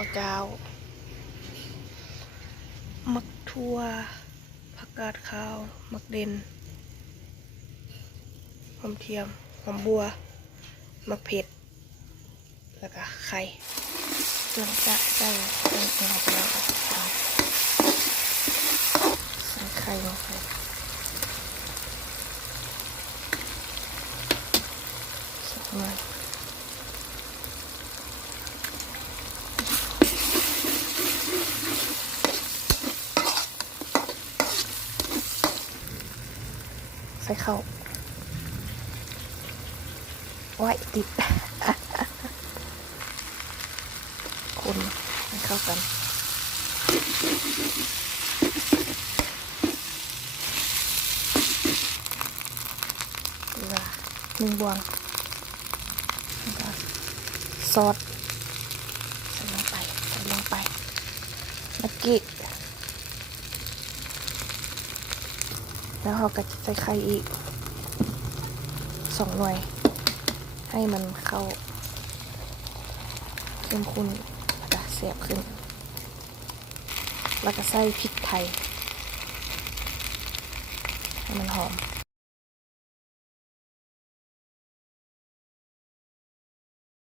าวเจ้ามักทั่วผักกาดขาวมักเด่นหอมเทียมหอมบัวมักเผ็ดแล้วก็ไข่หลังจากใส่เครื่องปรุงไปแล้วก็ใส่ไข่ลงไปสักหน่อยใส่ข้าวไว้ติดคนให้เข้ากันเกลือ1 บวงซอสใส่ลงไปเมื่อกี้แล้วเราก็จะใส่ไข่อีก2 หน่วยให้มันเข้าเข้มข้นจะแซ่บขึ้นแล้วก็ใส่พริกไทยให้มันหอม